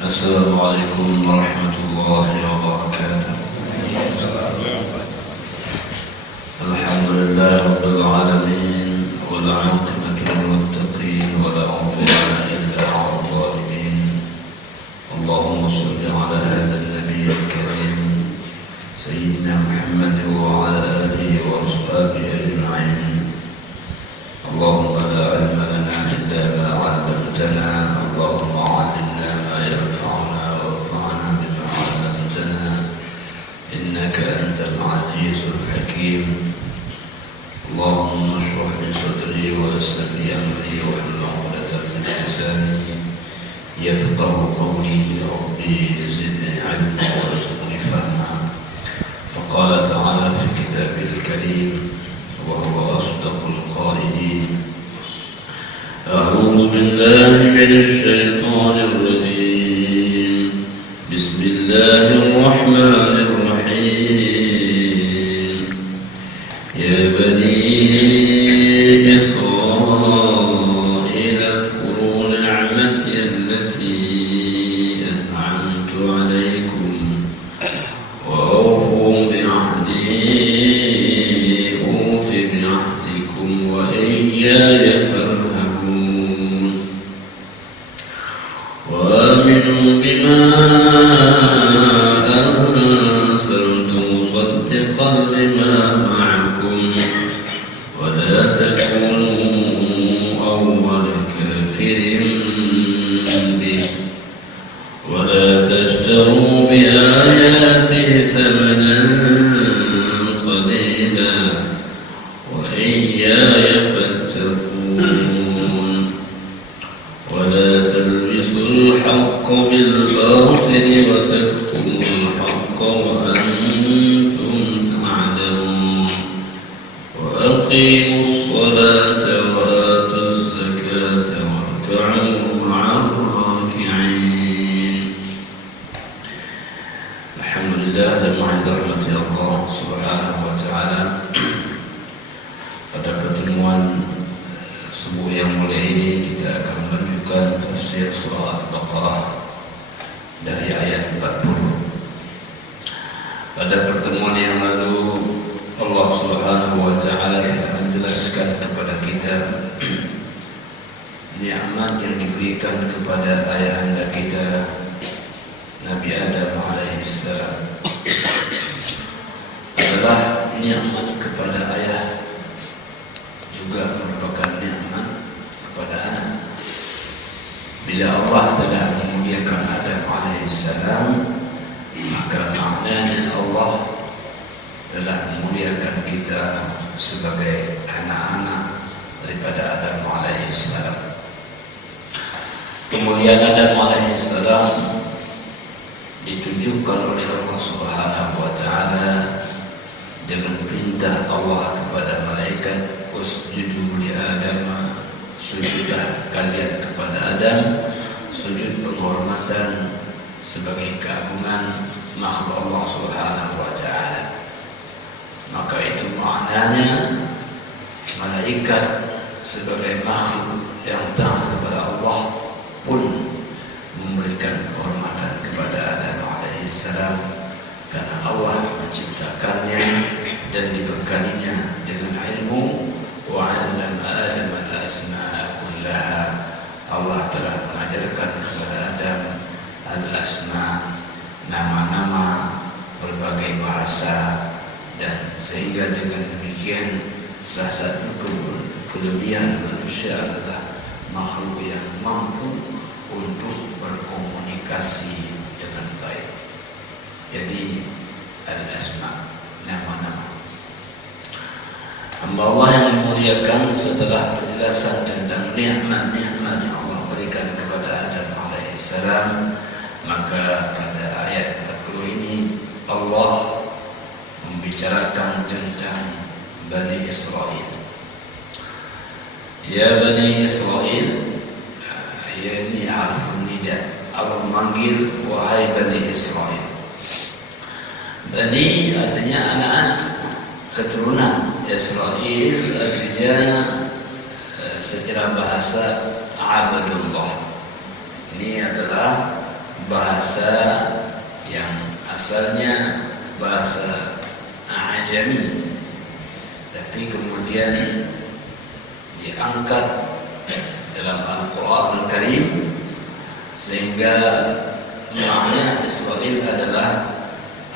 Assalamualaikum warahmatullahi wabarakatuh. Alhamdulillah rabbil alamin wal 'aqibatu lil muttaqin wa la 'udwana illa 'alal zalimin. Allahumma shalli 'ala hadzal nabiyyil karim sayyidina Muhammad wa 'ala alihi wa ashabihi ajma'in. Allahumma la 'ilma lana illa ma 'allamtana. Allahumma 'allimna ينفعنا وانفعنا بما علمتنا إنك أنت العزيز الحكيم. اللهم اشرح لي صدري ويسر لي أمري واحلل عقدة من لساني يفقه قولي. ربي زدني علما وارزقني فهما. فقال تعالى في كتابه الكريم وهو أصدق القائلين: أعوذ بالله من الشيطان الرجيم. بسم الله الرحمن الرحيم. يا بني إسرائيل اذكروا نعمتي التي أنعمت عليكم وأوفوا بعهدي أوف بعهدكم وإياي فارهبون. وآمنوا بما أنزلت مصدقا لما معكم ولا تكونوا أول كافر به ولا تشتروا بآياتي ثمنا قليلا وإياي فاتقون. ولا تلبسوا الحق بالباطل وتكتموا الحق وأنتم تعلمون. وأقيموا الصلاة وآتوا الزكاة واركعوا مع الراكعين. الحمد لله jemaah dirahmati Allah Subhanahu wa taala. Pada pertemuan subuh yang mulia ini kita akan melanjutkan tafsir surah Al-Baqarah dari ayat 40. Pada pertemuan yang lalu Allah Subhanahu wa taala telah menjelaskan kepada kita nikmat yang diberikan kepada ayahanda kita Nabi Adam alaihissalam adalah nikmat kepada ayah juga merupakan nikmat kepada anak. Bila Allah telah memuliakan Adam alaihissalam, maka maknanya Allah telah memuliakan kita sebagai anak-anak daripada Adam alaihissalam. Kemuliaan Adam alaihissalam ditunjukkan oleh Allah Subhanahu wa taala dengan perintah Allah kepada malaikat, usjudu li Adam, sujudlah kalian kepada Adam, sujud penghormatan sebagai keagungan makhluk Allah Subhanahu wa taala. Maka itu maknanya malaikat sebagai makhluk yang taat kepada Allah pun memberikan penghormatan kepada Adam alaihissalam karena Allah menciptakannya dan dibekalinya dengan ilmu. Wa 'allama Adam al-asma'a kullaha. Allah telah mengajarkan kepada Adam al-asma', nama-nama berbagai bahasa, dan sehingga dengan demikian salah satu kelebihan manusia adalah makhluk yang mampu untuk berkomunikasi dengan baik. Jadi al-asma', nama-nama. Hamba Allah yang dimuliakan setelah penjelasan tentang nikmat-nikmat yang Allah berikan kepada Adam alaihissalam, maka pada ayat 40 ini Allah membicarakan tentang Bani Israel. Ya Bani Israel, ya ini harfun nida. Allah memanggil wahai Bani Israel. Bani artinya anak-anak, keturunan. Israel artinya secara bahasa Abdullah. Ini adalah bahasa yang asalnya bahasa Ajami, tapi kemudian diangkat dalam Al-Quran Al-Karim sehingga makna Israel adalah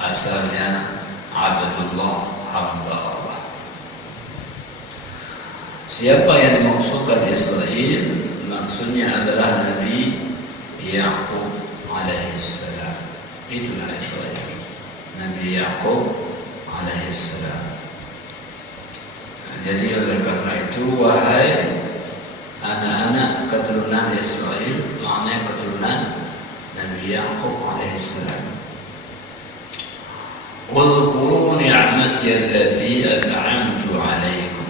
asalnya Abdullah, hamba Allah. Siapa yang dimaksudkan Israel? Maksudnya adalah Nabi Yaqub alaihissalam. Itulah Israel, Nabi Yaqub alaihissalam. Jadi oleh karena itu, wahai anak-anak keturunan Israel, maknanya keturunan Nabi Yaqub alaihissalam. Wadhkuru ni'mati allati an'amtu 'alaikum.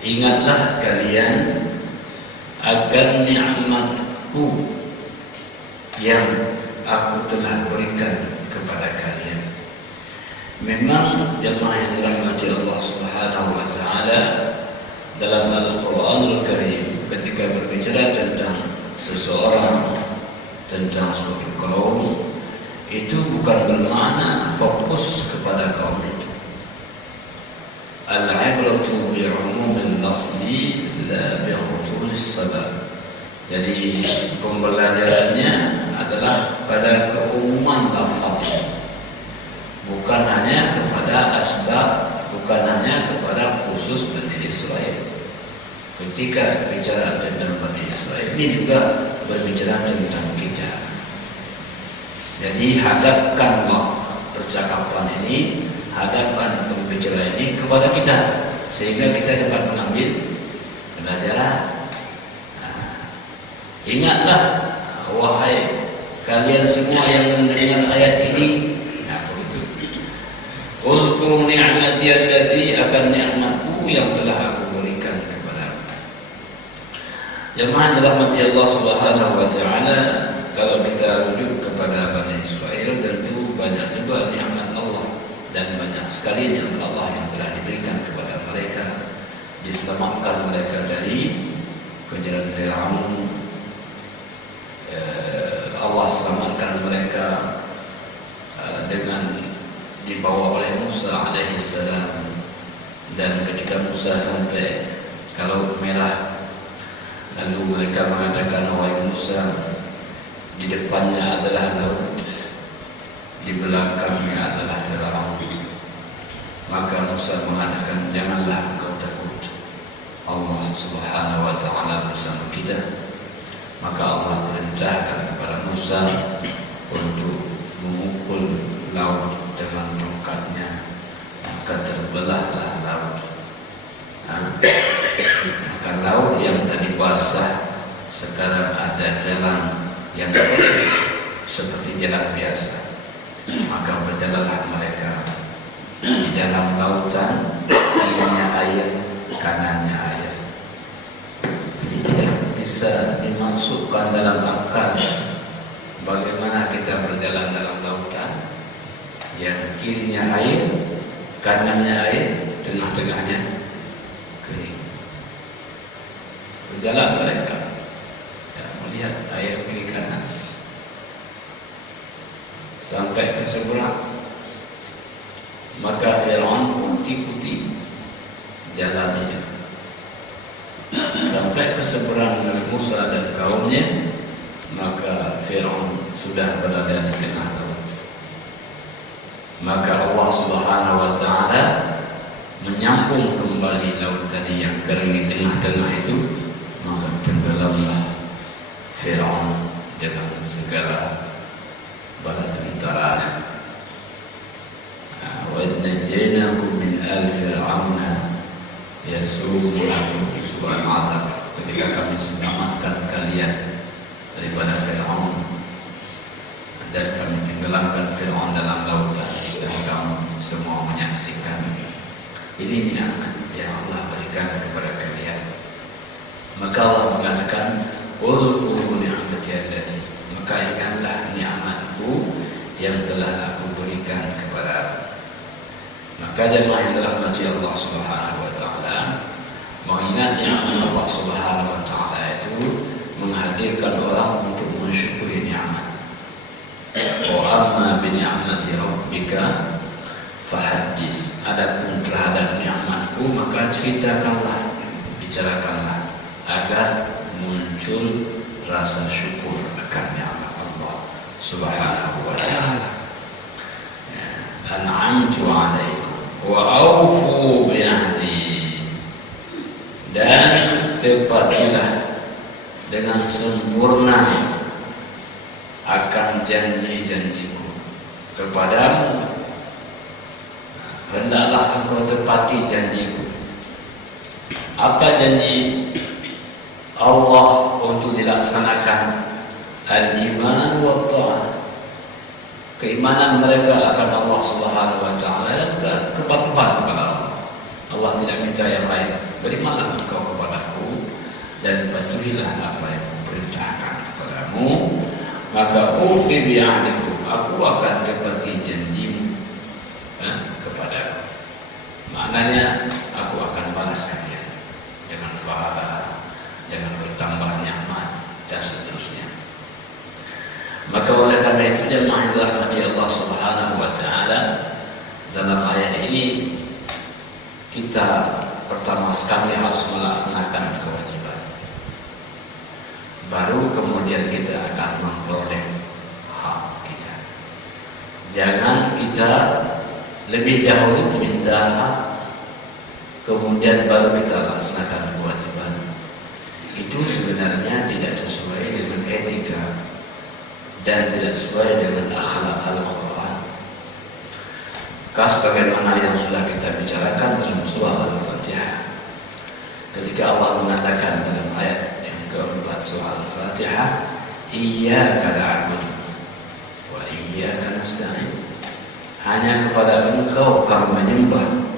Ingatlah kalian akan nikmatku yang aku telah berikan kepada kalian. Memang jemaah yang dirahmati Allah Subhanahu wa taala, dalam Al-Qur'anul Karim ketika berbicara tentang seseorang, tentang suatu kaum, itu bukan bermakna fokus kepada kaum itu. Al-ibratu bi'umumil lafzi la bi khususis sabab. Jadi pembelajarannya adalah pada keumuman lafaz, bukan hanya kepada asbab, bukan hanya kepada khusus Bani Israel. Ketika bicara tentang Bani Israel, ini juga berbicara tentang kita. Jadi hadapkanlah percakapan ini, hadapkan pembicara ini kepada kita, sehingga kita dapat mengambil pelajaran. Ingatlah, wahai kalian semua yang mendengar ayat ini, begitu. Uzkuru ni'mati allati, akan nikmatku yang telah aku berikan kepada jemaah dirahmati Allah Subhanahu wa taala. Kalau kita rujuk kepada Bani Israel, tentu banyak juga nikmat Allah dan banyak sekali nikmat Allah yang telah diberikan kepada mereka. Diselamatkan mereka dari kejaran Firaun. Allah selamatkan mereka dengan dibawa oleh Musa alaihissalam, dan ketika Musa sampai ke Laut Merah, lalu mereka mengatakan, wahai Musa, di depannya adalah laut, di belakangnya adalah Firaun. Maka Musa mengatakan, janganlah engkau takut, Allah Subhanahu wa taala bersama kita. Maka Allah perintahkan kepada Musa untuk memukul laut dengan tongkatnya, maka terbelahlah laut. Maka laut yang tadi basah sekarang ada jalan yang seperti jalan biasa. Maka berjalanlah mereka di dalam lautan, kirinya air, kanannya air. Jadi tidak bisa dimasukkan dalam akal bagaimana kita berjalan dalam lautan yang kirinya air, kanannya air, tengah-tengahnya kering. Berjalan mereka melihat air kiri kanan sampai ke seberang. Maka Firaun pun ikuti jalan itu sampai ke seberang dengan Musa dan kaumnya. Maka Firaun sudah berada di tengah laut. Maka Allah Subhanahu wa taala menyambung kembali laut tadi yang kering di tengah-tengah itu. Maka tenggelamlah Firaun dengan segala bala tentaranya. Wa najjaynakum min ali fir'auna yasumunakum su'al 'adzab. Ketika kami selamatkan kalian daripada Firaun dan kami tenggelamkan Firaun dalam lautan, dan kamu semua menyaksikan. Ini nikmat yang Allah berikan kepada kalian. Maka Allah mengatakan, "Uzkuru ni'mati allati." Maka ingatlah nikmatku yang telah aku berikan kepada. Maka jemaah yang dirahmati Allah Subhanahu wa taala, mengingat nikmat Allah Subhanahu wa taala itu menghadirkan orang untuk mensyukuri nikmat. amma bi ni'mati rabbika fahaddis. Adapun terhadap nikmatku maka ceritakanlah, bicarakanlah agar muncul rasa syukur akan nikmat Allah Subhanahu wa ta'ala. An'amtu 'alaikum wa aufu bi ahdi, dan tepatilah dengan sempurna akan janji-janjiku kepadamu. Hendaklah engkau tepati janjiku. Apa janji Allah untuk dilaksanakan? Al-iman wa ta'ah, keimanan mereka akan Allah Subhanahu wa ta'ala dan kepatuhan kepada Allah. Allah tidak minta yang lain. Berimanlah engkau kepadaku dan patuhilah apa yang kuperintahkan kepadamu, maka ufi bi'ahdikum, aku akan tepati janjimu kepadaku. Maknanya aku akan balas kalian dengan pahala, dengan bertambah nikmat dan seterusnya. Maka oleh karena itu jemaah yang dirahmati Allah Subhanahu wa ta'ala, dalam ayat ini kita pertama sekali harus melaksanakan kewajiban, baru kemudian kita akan memperoleh hak kita. Jangan kita lebih dahulu minta hak, kemudian baru kita laksanakan kewajiban. Itu sebenarnya tidak sesuai dengan etika dan tidak sesuai dengan akhlak Al-Quran. Sebagaimana yang sudah kita bicarakan dalam surah Al-Fatihah, ketika Allah mengatakan dalam ayat yang keempat surah Al-Fatihah, iyyaka na'budu wa iyyaka nasta'in, hanya kepada engkau kami menyembah,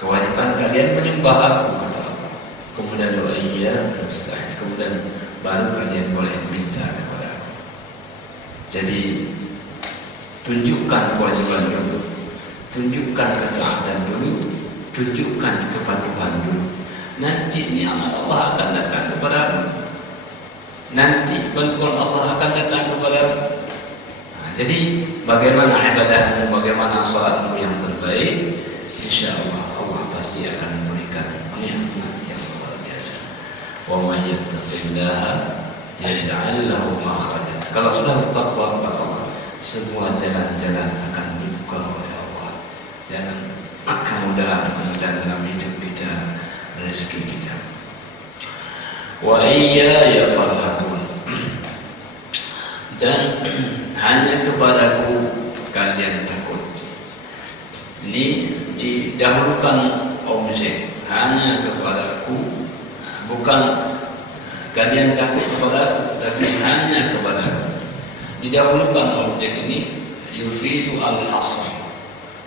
kewajiban kalian menyembah aku, kata Allah. Kemudian wa iyyaka nasta'in, kemudian baru kalian boleh minta kepada aku. Jadi tunjukkan kewajiban dulu, tunjukkan ketaatan dulu, tunjukkan kepatuhan dulu. Nanti nikmat Allah akan datang kepadamu. Nanti bantuan Allah akan datang kepadamu. Jadi bagaimana ibadahmu, bagaimana salatmu yang terbaik, insyaallah Allah pasti akan memberikan nikmat yang luar biasa. Wa may yattaqillaha yaj'al lahu makhraja. Kalau sudah bertakwa kepada Allah, semua jalan-jalan akan dibuka oleh Allah. Jangan mudah-mudahan dalam hidup kita, rezeki kita. Wa iyaya farhabun, dan hanya kepadaku kalian takut. Ini didahulukan objek, hanya kepadaku, bukan kalian takut kepadaku, tapi hanya kepadaku. Didahulukan objek ini yufidu al-hasr,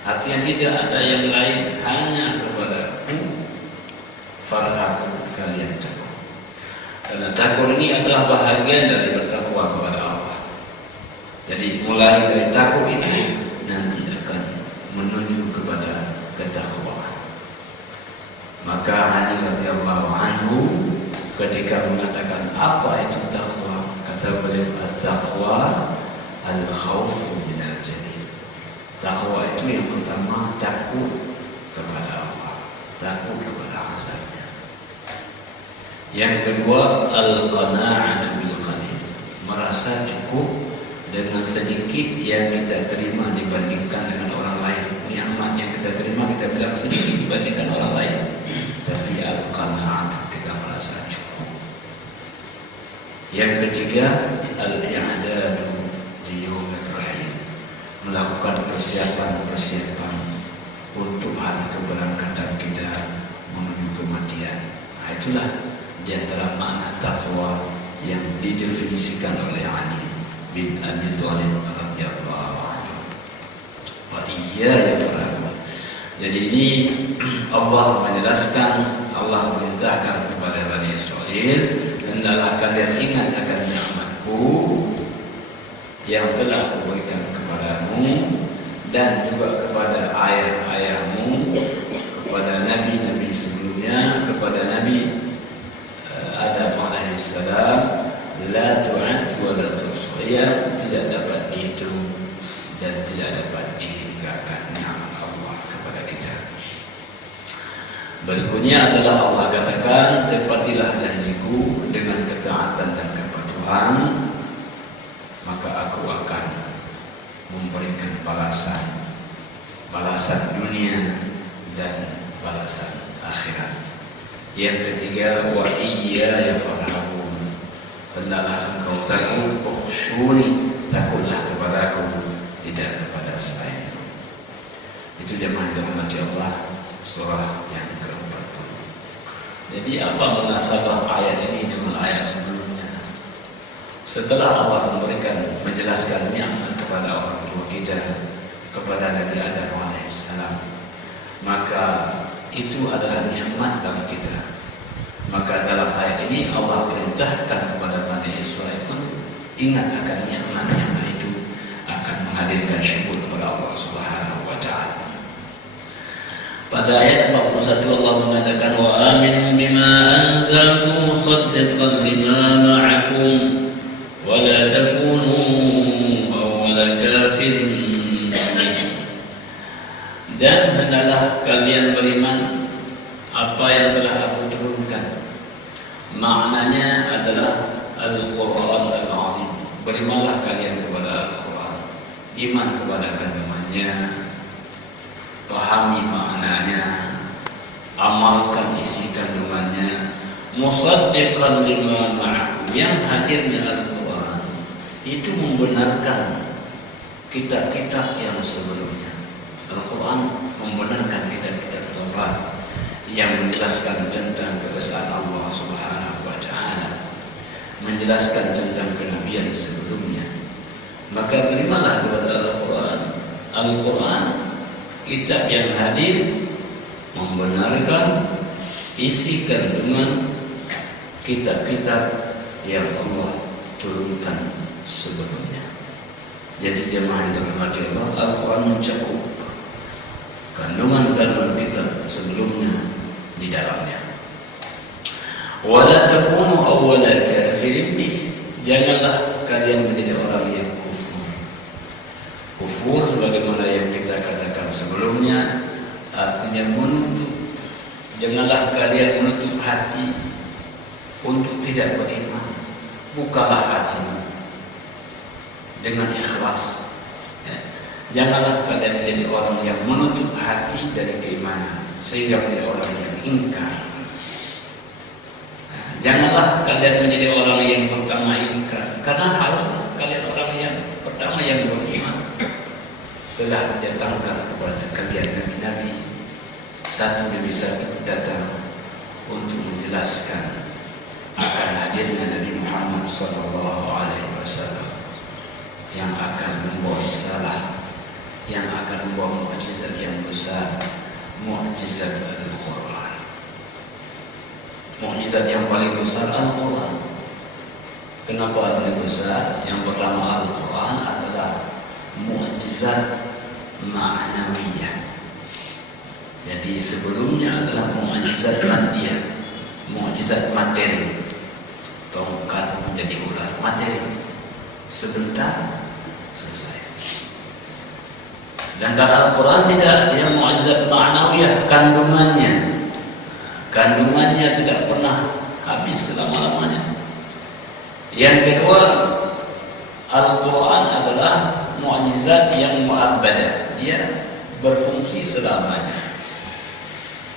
artinya tidak ada yang lain, hanya kepadaku farhabun, kalian takut. Karena takut ini adalah bahagian dari bertakwa kepada Allah. Jadi mulai dari takut itu nanti akan menuju kepada ketakwaan. Maka Ali radhiyallahu anhu ketika mengatakan apa itu takwa, kata beliau, at-taqwa al-khawfu minal jalil. Takwa itu yang pertama takut kepada Allah, takut kepada azabnya. Yang kedua al-qana'atu bil qalil, merasa cukup dengan sedikit yang kita terima dibandingkan dengan orang lain. Nikmat yang kita terima kita bilang sedikit dibandingkan orang lain, tapi al-qana'atu, kita merasa cukup. Yang ketiga al-i'dadu li yaumir rahil, melakukan persiapan untuk hari keberangkatan kita menuju kematian. Nah, itulah di antara makna takwa yang didefinisikan oleh Ali bin Abi Thalib radhiyallahu anhu. Wa iyaya farhabun. Jadi ini Allah menjelaskan, Allah memerintahkan kepada Bani Israel, hendaklah kalian ingat akan nikmatku yang telah kuberikan kepadamu dan juga kepada ayah-ayahmu, kepada nabi-nabi sebelumnya, kepada Nabi Adam alaihissalam, la tu'ad wa la tuhsa, yang tidak dapat dihitung dan tidak dapat dihinggakan nikmat Allah kepada kita. Berikutnya adalah Allah katakan, tepatilah janjiku dengan ketaatan dan kepatuhan, maka aku akan memberikan balasan dunia dan balasan akhirat. Yang ketiga, wa iyaya farhabun, hendaklah engkau takut, ukhsyuni, takutlah kepadaku, tidak kepada selain. Itu jemaah dirahmati Allah, surah yang ke-40. Jadi apa munasabah ayat ini dengan ayat sebelumnya? Setelah Allah menjelaskan nikmat kepada orang tua kita, kepada Nabi Adam alaihissalam, maka itu adalah nikmat bagi kita. Maka dalam ayat ini Allah perintahkan kepada Bani Israil untuk ingat akan nikmat-nikmat itu, akan menghadirkan syukur kepada Allah Subhanahu wa taala. Pada ayat 41 Allah mengatakan, wa aminu bima anzaltu musaddiqan lima ma'akum wa la takunu awwala kafirin bih. Dan hendaklah kalian beriman apa yang telah aku turunkan. Maknanya adalah Al-Quran Al-Azim. Berimanlah kalian kepada Al-Quran, iman kepada kandungannya, pahami maknanya, amalkan isi kandungannya. Musaddiqan lima ma'akum, yang hadirnya Al-Quran itu membenarkan kitab-kitab yang sebelumnya. Al-Quran membenarkan kitab-kitab Taurat yang menjelaskan tentang keesaan Allah Subhanahu wa taala, menjelaskan tentang kenabian sebelumnya. Maka berimanlah kepada Al-Quran. Al-Quran, kitab yang hadir, membenarkan isi kandungan kitab-kitab yang Allah turunkan sebelumnya. Jadi jemaah yang dirahmati Allah, Al-Quran mencakup kandungan-kandungan kitab sebelumnya di dalamnya. Wa la takunu awwala kafirin bih, janganlah kalian menjadi orang yang kufur sebagaimana yang kita katakan sebelumnya, artinya menutup. Janganlah kalian menutup hati untuk tidak beriman. Bukalah hatimu dengan ikhlas. Janganlah kalian menjadi orang yang menutup hati dari keimanan sehingga menjadi orang yang ingkar. Janganlah kalian menjadi orang yang pertama ingkar, karena harus kalian orang yang pertama yang beriman. Telah mendatangkan kepada kalian nabi-nabi, satu demi satu datang untuk menjelaskan akan hadirnya Nabi Muhammad SAW yang akan membawa risalah, yang akan membawa mukjizat yang besar, mukjizat Al-Quran. Mukjizat yang paling besar Al-Quran. Kenapa paling besar? Yang pertama, Al-Quran adalah mukjizat ma'nawiyah. Jadi sebelumnya adalah mukjizat madiyah, mukjizat materi. Tongkat menjadi ular, materi. Sebentar selesai. Sedangkan Al-Quran tidak, dia mukjizat ma'nawiyah, kandungannya tidak pernah habis selama-lamanya. Yang kedua, Al-Quran adalah mukjizat yang mu'abbadah, dia berfungsi selamanya.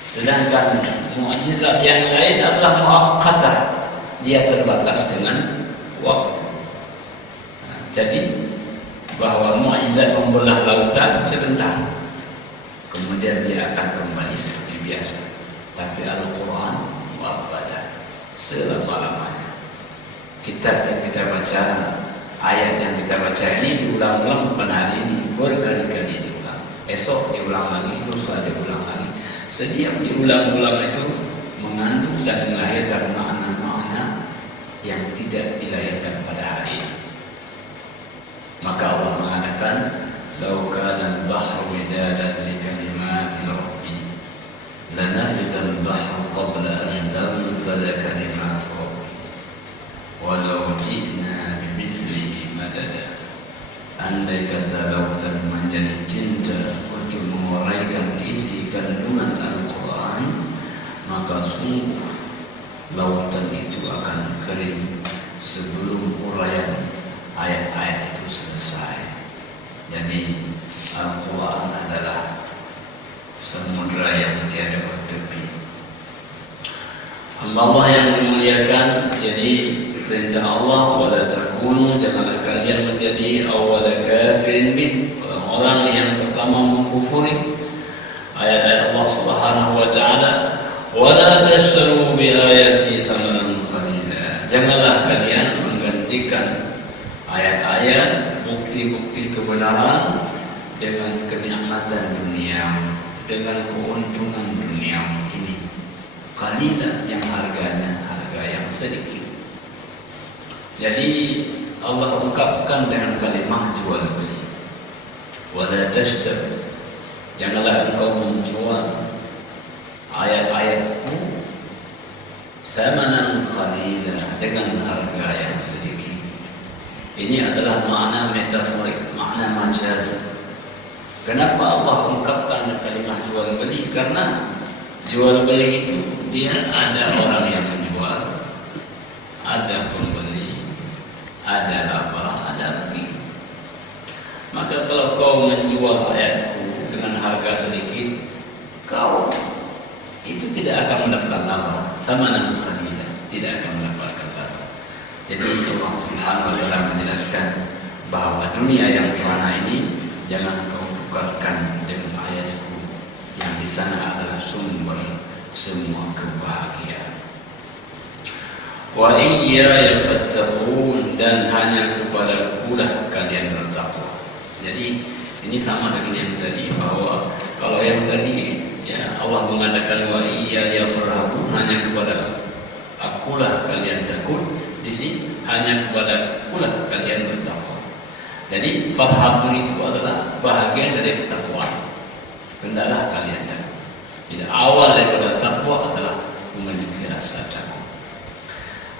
Sedangkan mukjizat yang lain adalah muaqqatah, dia terbatas dengan waktu. Jadi bahwa mukjizat membelah lautan sebentar, kemudian dia akan kembali seperti biasa. Tapi Al-Quran mu'abbadah, selama-lamanya. Kitab yang kita baca, ayat yang kita baca ini diulang-ulang, bukan hari ini, berkali-kali diulang. Esok diulang lagi, lusa diulang lagi. Setiap diulang-ulang itu mengandung dan melahirkan makna-makna yang tidak dilahirkan pada hari ini. Maka Allah mengatakan, "Lau kana al-bahru midadan li kalimati rabbi, lanafida al-bahru qabla an tanfada kalimatu rabbi, walau ji'na bimithlihi madada." andai kata lautan menjadi tinta untuk menguraikan isi kandungan Al-Quran, maka sungguh lautan itu akan kering sebelum uraian ayat-ayat itu selesai. Jadi Al-Quran adalah samudra yang tiada bertepi. Hamba Allah yang dimuliakan, jadi perintah Allah, wala takunu, janganlah kalian menjadi awwala kafirin bih, orang-orang yang pertama mengkufuri ayat-ayat Allah Subhanahu wa taala. Wala tashtaru bi ayati samanan qalila, janganlah kalian menggantikan ayat-ayat, bukti-bukti kebenaran dengan kenikmatan dunia, dengan keuntungan dunia ini. Qalila, yang harganya harga yang sedikit. Jadi Allah ungkapkan dengan kalimat jual beli. Wala tashtaru, janganlah engkau menjual ayat-ayatku thamanan qalila, dengan harga yang sedikit. Ini adalah makna metaforik, makna majaz. Kenapa Allah ungkapkan kalimat jual beli? Karena jual beli itu dia ada orang yang menjual, ada pembeli, ada laba, ada rugi. Maka kalau kau menjual ayatku dengan harga sedikit, kau itu tidak akan mendapatkan laba, thamanan qalila, tidak akan mendapatkan laba. Jadi Allah Subhanahu wa taala menjelaskan bahwa dunia yang fana ini jangan kau tukarkan dengan ayatku yang di sana adalah sumber semua kebahagiaan. Wa iyaya fattaqun, dan hanya kepadakulah kalian bertakwa. Jadi ini sama dengan yang tadi, bahwa kalau yang tadi ya Allah mengatakan wa iyaya farhabun, hanya kepada akulah kalian takut. Di sini hanya kepada akulah kalian bertakwa. Jadi farhabun itu adalah bahagian dari ketakwaan. Hendaklah kalian takut. Jadi awal daripada takwa adalah memiliki rasa takut.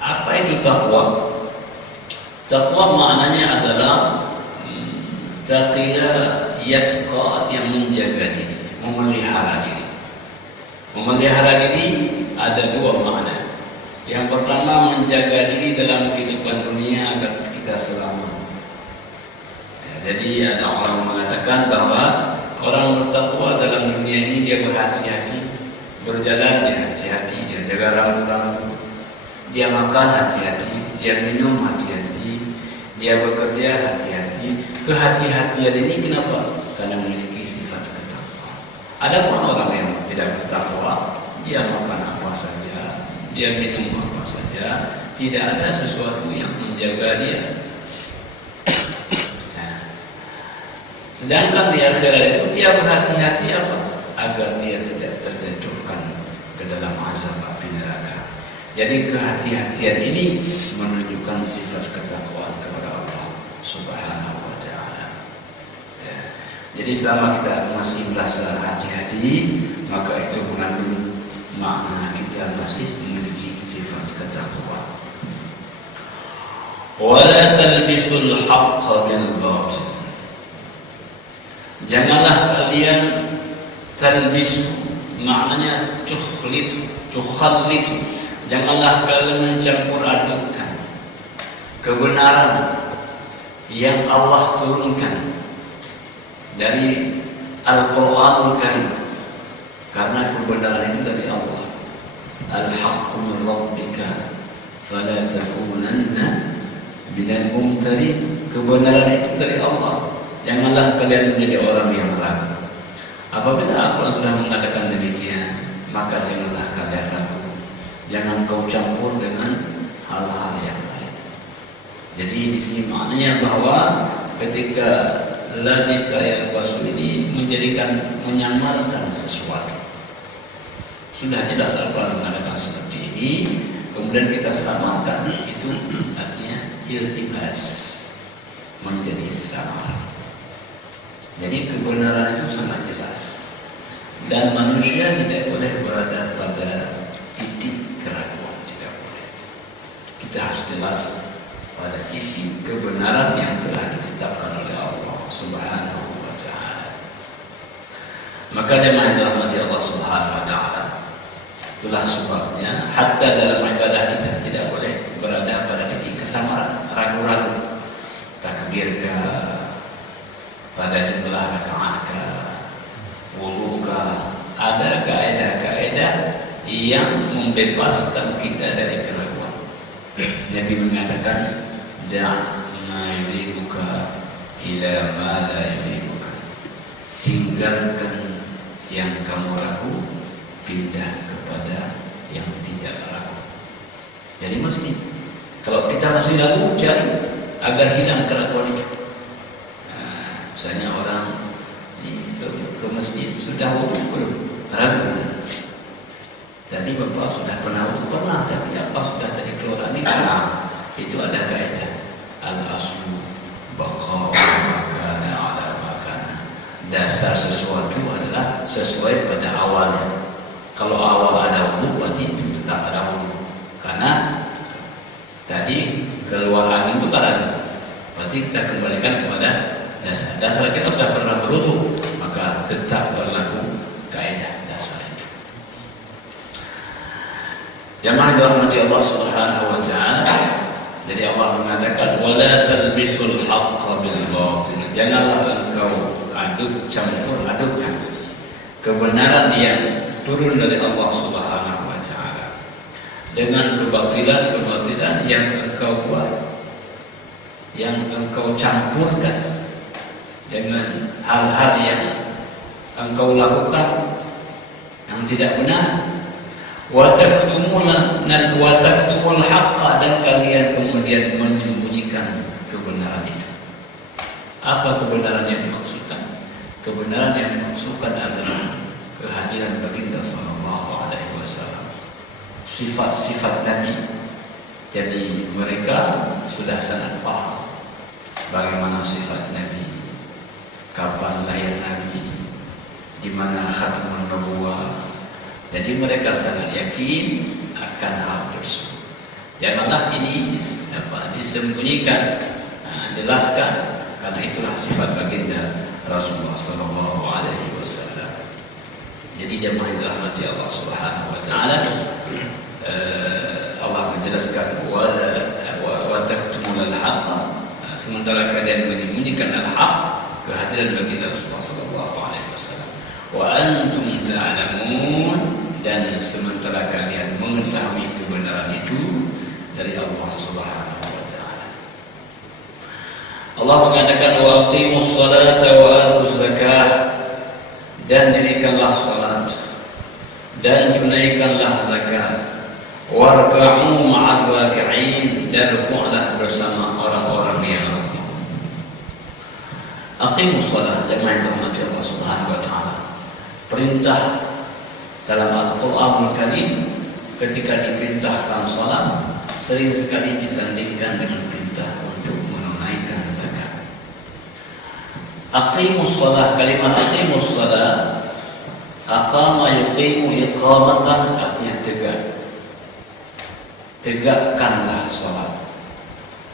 Apa itu takwa? Takwa maknanya adalah taqiya yatqa, yang menjaga diri, memelihara diri. Memelihara diri ada dua makna. Yang pertama, menjaga diri dalam kehidupan dunia agar kita selamat. Jadi ada orang mengatakan bahwa orang bertakwa dalam dunia ini dia berhati-hati, berjalan dia hati-hati, dia jaga rambut-rambut, dia makan hati-hati, dia minum hati-hati, dia bekerja hati-hati. Kehati-hatian ini kenapa? Karena memiliki sifat ketakwaan. Adapun orang yang tidak bertakwa, dia makan apa saja, dia minum apa saja, tidak ada sesuatu yang menjaga dia. Sedangkan di akhirat itu dia berhati-hati apa? Agar dia tidak terjatuhkan ke dalam azab api neraka. Jadi kehati-hatian ini menunjukkan sifat ketakwaan kepada Allah Subhanahu wa taala. Ya. Jadi selama kita masih merasa hati-hati, maka itu mengandung makna kita masih memiliki sifat ketakwaan. Wala talbisul haqqa bil batil, janganlah kalian talbis, maknanya tukhallitu, janganlah kalian mencampur adukkan kebenaran yang Allah turunkan dari Al-Quranul Karim, karena kebenaran itu dari Allah. Al-haqqu min rabbika fala takunanna minal mumtarin, kebenaran itu dari Allah, janganlah kalian menjadi orang yang ragu. Apabila Al-Quran sudah mengatakan demikian, maka janganlah kalian ragu. Jangan kau campur dengan hal-hal yang lain. Jadi di sini maknanya bahwa ketika labisa yalbasu ini menyamarkan sesuatu. Sudah jelas Al-Quran mengatakan seperti ini, kemudian kita samakan, itu artinya iltibas, menjadi samar. Jadi kebenaran itu sangat jelas, dan manusia tidak boleh berada pada titik keraguan, tidak boleh. Kita harus jelas pada titik kebenaran yang telah ditetapkan oleh Allah Maka jemaah yang dirahmati Allah Subhanahu wa taala, itulah sebabnya hatta dalam ibadah kita tidak boleh berada pada titik kesamaran, ragu-ragu. Takbirkah, pada jumlah rakaatkah, wudu'kah, ada kaedah-kaedah yang membebaskan kita dari keraguan. Nabi mengatakan, "Da'ma yuribuka ila ma la yuribuka." Tinggalkan yang kamu ragu, pindah kepada yang tidak ragu. Jadi mesti, kalau kita masih ragu, cari agar hilang keraguan itu. Misalnya orang ke masjid sudah wudu belum? Ragu. Tadi bapak sudah pernah wudu? Pernah, tapi apa sudah tadi keluar ini? Itu ada kaidah. Al-aslu baqa'u ma kana ala ma kana. Dasar sesuatu adalah sesuai pada awalnya. Kalau awal ada wudu, berarti itu tetap ada wudu. Karena tadi keluar angin itu karena, berarti kita kembalikan kepada dasar. Dasar kita sudah pernah berwudu, maka tetap berlaku kaidah dasar itu. Jamaah dirahmati Allah Subhanahu wa taala. Jadi Allah mengatakan, wala talbisul haqqa bil batil. Janganlah engkau campur-adukkan kebenaran yang turun dari Allah Subhanahu wa taala dengan kebatilan yang engkau buat, yang engkau campurkan dengan hal-hal yang engkau lakukan yang tidak benar. Wa taktumul haqqa, dan kalian kemudian menyembunyikan kebenaran itu. Apa kebenaran yang dimaksudkan? Kebenaran yang dimaksudkan adalah kehadiran baginda sallallahu alaihi wasallam, sifat-sifat Nabi. Jadi mereka sudah sangat paham bagaimana sifat Nabi, kapan lahir Nabi, di mana khatamul nubuwah. Jadi mereka sangat yakin akan hal tersebut. Janganlah ini disembunyikan, jelaskan, karena itulah sifat baginda Rasulullah sallallahu alaihi wasallam. Jadi jemaah yang dirahmati Allah Subhanahu wa taala, Allah menjelaskan wa taktumul haqqa, sementara kalian menyembunyikan al-haq, kehadiran baginda Rasulullah sallallahu alaihi wasallam. Wa antum ta'lamun, dan sementara kalian mengetahui kebenaran itu dari Allah Subhanahu wa taala. Allah mengatakan, wa aqimus salata wa atuz zakah, dan dirikanlah salat dan tunaikanlah zakat, warka'u ma'ar raki'in, dan rukuklah bersama orang-orang yang rukuk. Aqimus salat, jemaah yang dirahmati Allah Subhanahu wa taala. Perintah dalam Al-Qur'anul Karim ketika diperintahkan salat sering sekali disandingkan dengan perintah untuk menunaikan zakat. Aqimus salat, kalimat aqimus salat, aqama yuqimu iqamatan, artinya tegak. Tegakkanlah salat.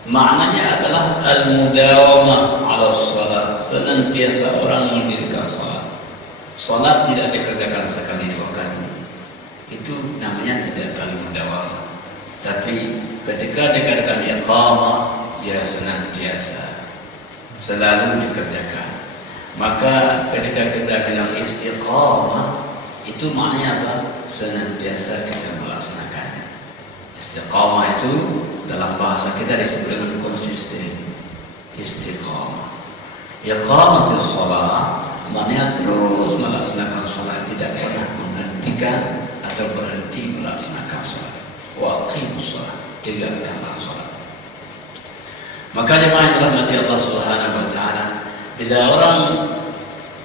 Maknanya adalah al-mudawamah 'ala salat, senantiasa orang mendirikan salat. Salat tidak dikerjakan sekali dua kali, itu namanya tidak al-mudawamah. Tapi ketika dikatakan iqamah, dia senantiasa, selalu dikerjakan. Maka ketika kita bilang istiqamah, itu maknanya apa? Senantiasa kita melaksanakannya. Istiqamah itu dalam bahasa kita disebut dengan konsisten. Istiqamah. Iqamatus shalah maknanya terus melaksanakan salat, tidak pernah menghentikan atau berhenti melaksanakan salat. Wa aqimus shalah, tegakkanlah salat. Maka jemaah yang dirahmati Allah Subhanahu wa taala, bila orang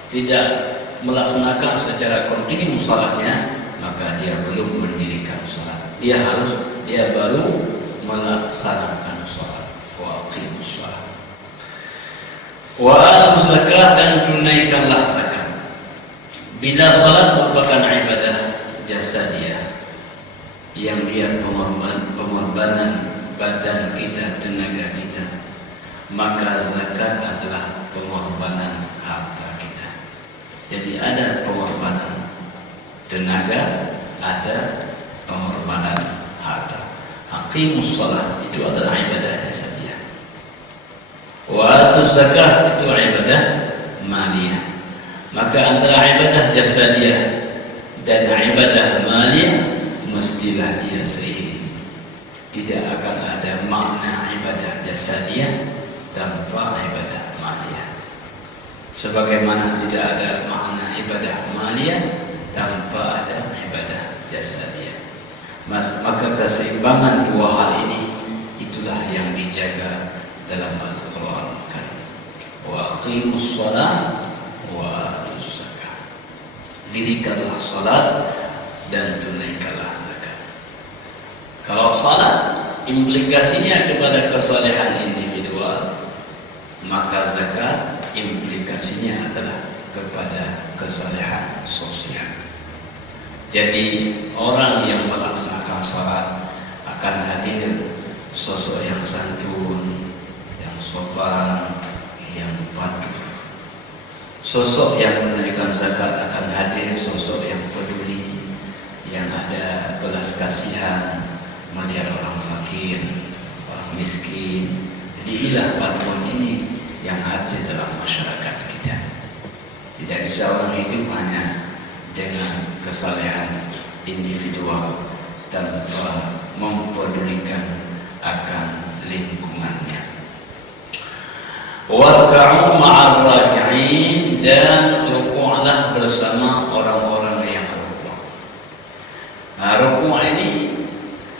tidak melaksanakan secara kontinu salatnya, maka dia belum mendirikan salat. Dia baru melaksanakan salat. Wa aqimus shalah. Wa atuz zakah, dan tunaikanlah zakat. Bila salat merupakan ibadah jasadiah yang dia pengorbanan badan kita, tenaga kita, maka zakat adalah pengorbanan harta kita. Jadi ada pengorbanan tenaga, ada pengorbanan harta. Aqimus shalah itu adalah ibadah jasadiah. Wa atuz zakah itu ibadah maliyah. Maka antara ibadah jasadiah dan ibadah maliyah mestilah dia seiring. Tidak akan ada makna ibadah jasadiah tanpa ibadah maliyah. Sebagaimana tidak ada makna ibadah maliyah tanpa ada ibadah jasadiah. Maka keseimbangan dua hal ini itulah yang dijaga dalam Al-Quran. Wa aqimus shalah wa atuz zakah. Dirikanlah salat dan tunaikanlah zakat. Kalau salat implikasinya kepada kesalehan individual, maka zakat implikasinya adalah kepada kesalehan sosial. Jadi orang yang melaksanakan salat akan hadir sosok yang santun, yang sopan, yang patuh. Sosok yang menunaikan zakat akan hadir sosok yang peduli, yang ada belas kasihan melihat orang fakir, orang miskin. Jadi inilah paduan ini yang hadir dalam masyarakat kita. Tidak bisa orang hidup hanya dengan kesalehan individual tanpa mempedulikan akan lingkungannya. Warka'u ma'ar raki'in, dan rukuklah bersama orang-orang yang rukuk. Nah, rukuk ini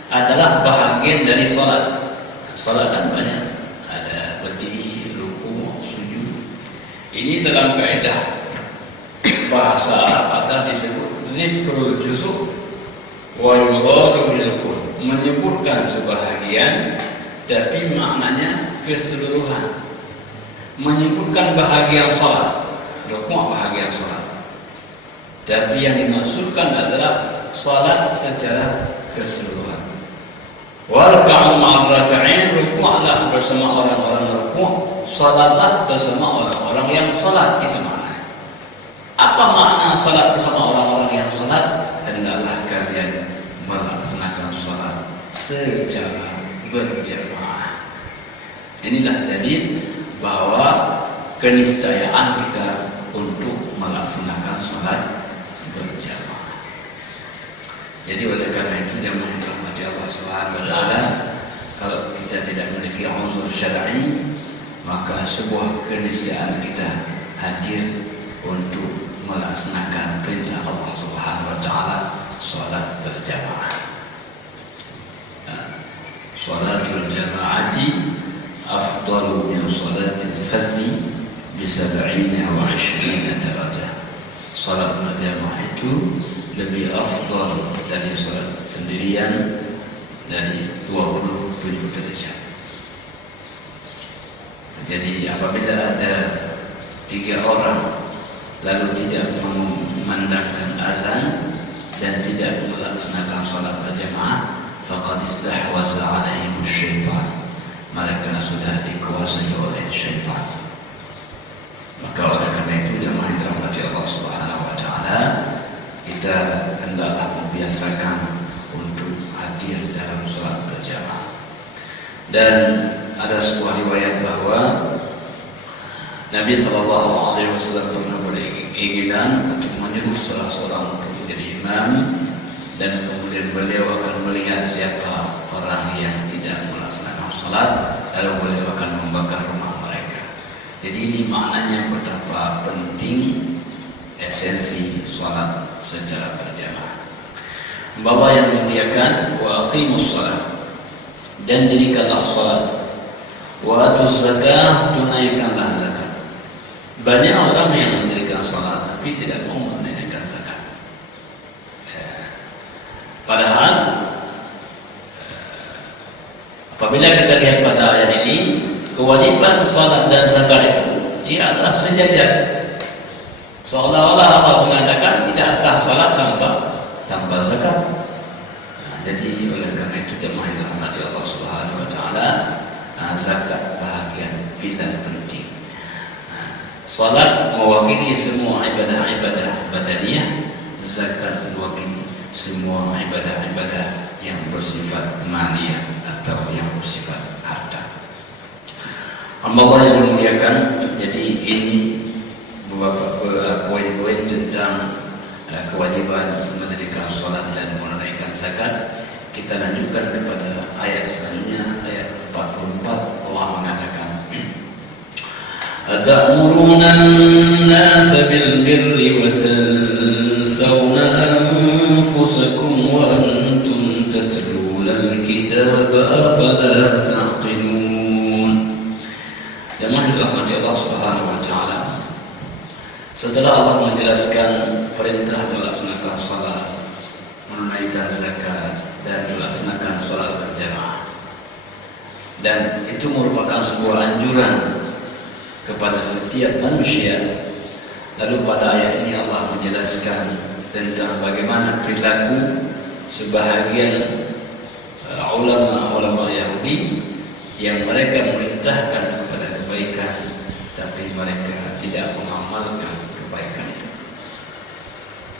adalah bahagian dari salat. Salat kan banyak, ada berdiri, rukuk, sujud. Ini dalam kaidah bahasa Arab ada disebut zikrul juz' wa yuradu bil kull, menyebutkan sebahagian tapi maknanya keseluruhan. Menyebutkan bahagian salat, rukuk bahagian salat, tapi yang dimaksudkan adalah salat secara keseluruhan. Warka'u ma'ar raka'in, rukuklah bersama orang-orang rukuk, salatlah bersama orang-orang yang salat. Itu maknanya. Apa makna salat bersama orang-orang yang salat? Hendaklah kalian melaksanakan salat secara berjamaah. Inilah dalil bahwa keniscayaan kita untuk melaksanakan salat berjamaah. Jadi oleh karena itu jamaah yang dirahmati Allah Subhanahu wa taala, kalau kita tidak memiliki uzur syar'i, maka sebuah keniscayaan kita hadir untuk melaksanakan perintah Allah Subhanahu wa taala, salat berjamaah. Salatul jamaati afdalu min salatil fardhi bi 70 wa 20 darajah. Salat berjamaah itu lebih afdal dari salat sendirian dari 27 derajat. Jadi apabila ada 3 orang lalu tidak memandangkan azan dan tidak melaksanakan salat berjamaah, faqad istahwaza 'alaihim syaitan, mereka sudah dikuasai oleh syaitan. Maka oleh karena itu jemaah yang dirahmati Allah Subhanahu wa taala, kita hendaklah membiasakan untuk hadir dalam salat berjamaah. Dan ada sebuah riwayat bahwa Nabi SAW pernah berkeinginan untuk menyuruh salah seorang untuk menjadi imam, dan kemudian beliau akan melihat siapa orang yang tidak melaksanakan salat, lalu beliau akan membakar rumah mereka. Jadi ini maknanya betapa penting esensi salat secara berjamaah. Bapak yang memuliakan, wa aqimus salat, dan dirikanlah salat, wa atuz zakah, tunaikanlah zakat. Banyak orang yang mendirikan salat tapi tidak mau menunaikan zakat. Padahal apabila kita lihat pada ayat ini, kewajiban salat dan zakat itu ia adalah sejajar. Seolah-olah Allah mengatakan tidak sah salat tanpa zakat. Jadi oleh karena itu jemaah yang dirahmati Allah Subhanahu wa taala, zakat bahagian bila penting. Salat mewakili semua ibadah-ibadah badaniyah, zakat mewakili semua ibadah-ibadah yang bersifat maliyah atau yang bersifat harta. Allah yang memuliakan, jadi ini beberapa poin-poin tentang kewajiban mendirikan salat dan menunaikan zakat. Kita lanjutkan kepada ayat selanjutnya, ayat 44. Allah mengatakan, Atamuruna an-nasa bil birri wa tansawna anfusakum wa antum tatluna al-kitaba afala ta'qilun. Jemaah yang dirahmati Allah Subhanahu wa taala, setelah Allah menjelaskan perintah melaksanakan salat, menunaikan zakat dan melaksanakan salat berjamaah, dan itu merupakan sebuah anjuran kepada setiap manusia. Lalu pada ayat ini Allah menjelaskan tentang bagaimana perilaku sebahagian ulama-ulama Yahudi yang mereka memerintahkan kepada kebaikan, tapi mereka tidak mengamalkan kebaikan itu.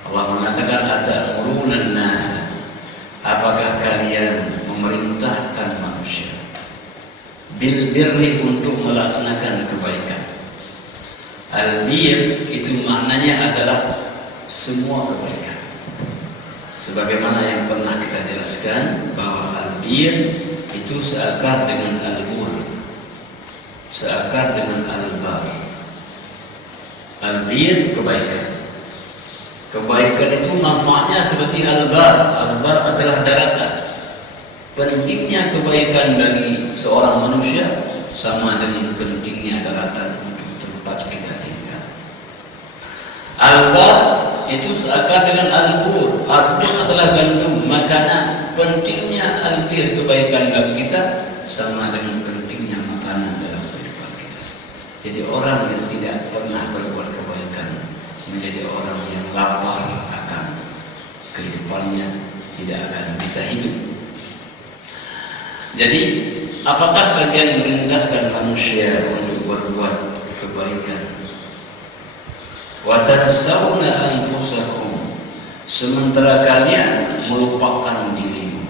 Allah mengatakan, atamuruna an-nasa, apakah kalian memerintahkan manusia bil birri, untuk melaksanakan kebaikan. Al-bir itu maknanya adalah semua kebaikan. Sebagaimana yang pernah kita jelaskan bahwa al-bir itu seakar dengan al-bur, seakar dengan al-bar. Al-bir kebaikan. Kebaikan itu manfaatnya seperti al-bar. Al-bar adalah daratan. Pentingnya kebaikan bagi seorang manusia sama dengan pentingnya daratan untuk tempat kita tinggal. Al-bar itu seakar dengan al-bur. Al-bur adalah gandum, makanan. Pentingnya al-bir kebaikan bagi kita sama dengan pentingnya makanan dalam kehidupan kita. Jadi orang yang tidak pernah berbuat kebaikan menjadi orang yang lapar akan kehidupannya, tidak akan bisa hidup. Jadi, apakah kalian merintahkan manusia untuk berbuat kebaikan? Wa tansawna anfusakum, sementara kalian melupakan dirimu.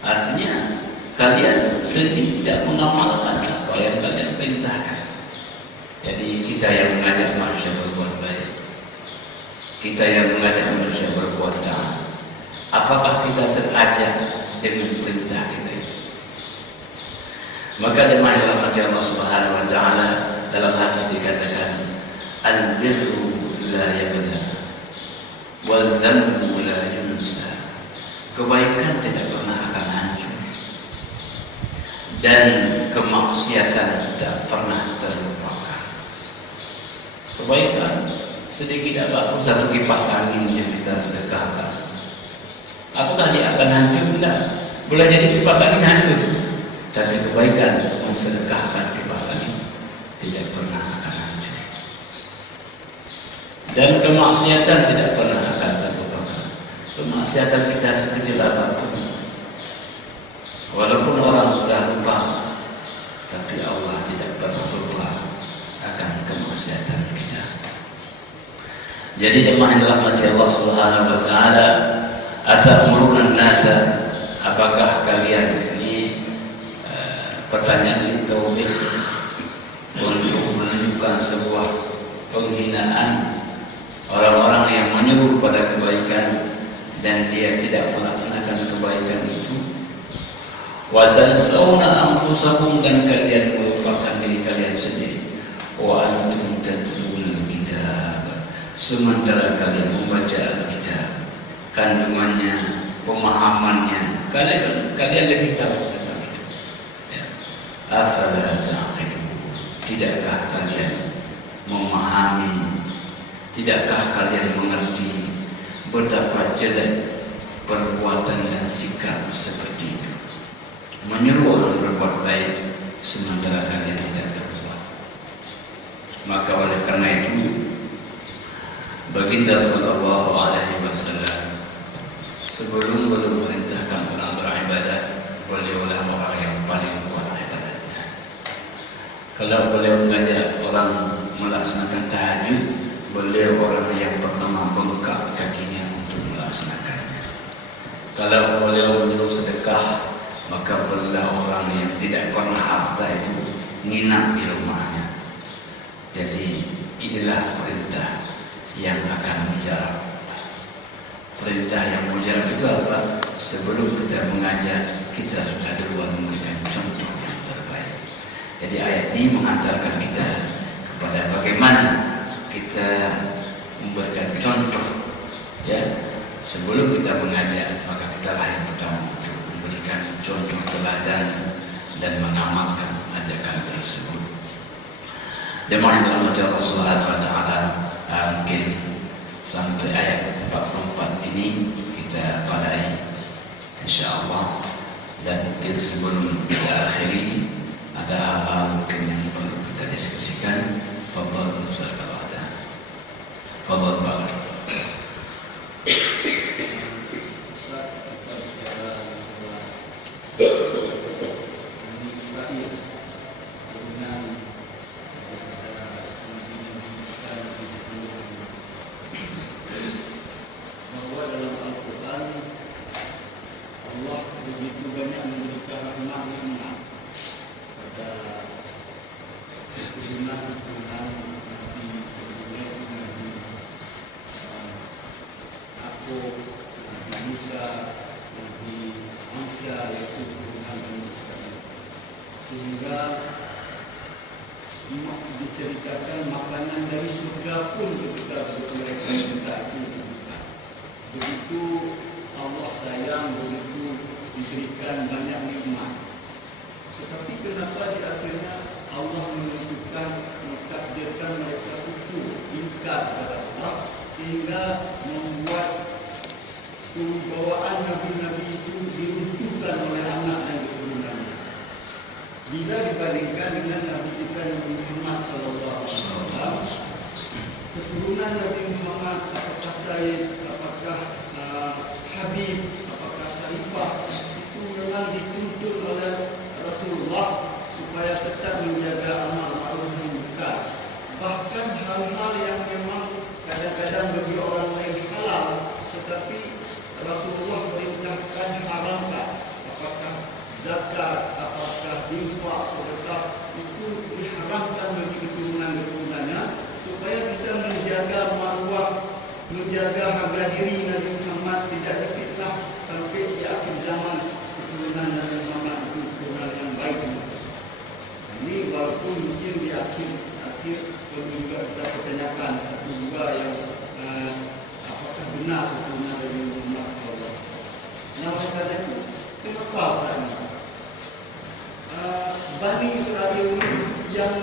Artinya, kalian sendiri tidak mengamalkan apa yang kalian perintahkan. Jadi, kita yang mengajak manusia berbuat baik, kita yang mengajak manusia berbuat taat, apakah kita terajak dengan perintah kita? Maka jemaah yang dirahmati Allah Subhanahu wa taala, dalam hadis dikatakan, al-birru la yabla wal dhanbu la yunsa. Kebaikan tidak pernah akan hancur dan kemaksiatan tidak pernah terlupakan. Kebaikan sedikit apapun, satu kipas angin yang kita sedekahkan, apakah dia akan hancur? Tidak. Boleh jadi kipas angin hancur, tapi kebaikan mensedekahkan kipas angin tidak pernah akan hancur. Dan kemaksiatan tidak pernah akan terlupakan. Kemaksiatan kita sekecil apapun, walaupun orang sudah lupa, tapi Allah tidak pernah lupa akan kemaksiatan kita. Jadi jemaah yang dirahmati Allah Subhanahu wa taala, atamuruna an-nasa, apakah kalian, pertanyaan itu untuk menunjukkan sebuah penghinaan orang-orang yang menyuruh pada kebaikan dan dia tidak melaksanakan kebaikan itu. Wa tansawna anfusakum, dan kalian melupakan diri kalian sendiri. Wa antum tatluna kitab, sementara kalian membaca Alkitab, kandungannya, pemahamannya, kalian lebih tahu. Afala ta'qilun, tidakkah kalian memahami, tidakkah kalian mengerti betapa jelek perbuatan dan sikap seperti itu, menyuruh orang berbuat baik sementara kalian tidak berbuat. Maka oleh karena itu, Baginda sallallahu alaihi wasallam sebelum memerintahkan orang beribadah, beliaulah orang yang paling kuat. Kalau beliau mengajak orang melaksanakan tahajud, beliau orang yang pertama bengkak kakinya untuk melaksanakannya. Kalau beliau menyuruh sedekah, maka beliau orang yang tidak pernah harta itu nginap di rumahnya. Jadi inilah perintah yang akan mujarab. Perintah yang mujarab itu apa? Sebelum kita mengajak, kita sudah duluan memberikan contoh yang terbaik. Jadi ayat ini menghantarkan kita kepada bagaimana kita memberikan contoh, ya. Sebelum kita mengajak, maka kita lah yang pertama untuk memberikan contoh teladan dan mengamalkan ajakan tersebut. Jemaah yang dirahmati Allah Subhanahu wa taala, mungkin sampai ayat 44 ini kita padai insyaallah, dan mungkin sebelum kita akhiri ada hal mungkin yang perlu kita diskusikan. Fadhal Ustaz Al-Wahda. Fadhal Pak. Sehingga diceritakan makanan dari surga pun ketika mereka minta itu. Begitu Allah sayang, begitu diberikan banyak nikmat. Tetapi kenapa di akhirnya Allah menentukan, mentakdirkan mereka itu ingkar kepada Allah, sehingga membuat kewibawaan Nabi-Nabi itu diruntuhkan oleh anak dan keturunannya. Bila dibandingkan dengan Nabi kita Nabi Muhammad SAW, keturunan Nabi Muhammad, apakah Sayyid, apakah Habib, apakah Syarifah, itu memang dituntun oleh Rasulullah supaya tetap menjaga amal ma'ruf nahi munkar. Bahkan hal-hal yang memang kadang-kadang bagi orang lain halal, tetapi Rasulullah perintahkan haramkan. Apakah zakat, apakah infak, sedekah, itu diharamkan bagi keturunan-keturunannya supaya bisa menjaga marwah, menjaga harga diri Nabi Muhammad tidak difitnah sampai di akhir zaman. Keturunan Nabi Muhammad itu keturunan yang baik. Ini walaupun mungkin di akhir perlu juga kita pertanyakan satu dua yang apakah benar keturunan Nabi Muhammad SAW. Nah, oleh karena itu, kenapa Ustaz? Bani Israel ini yang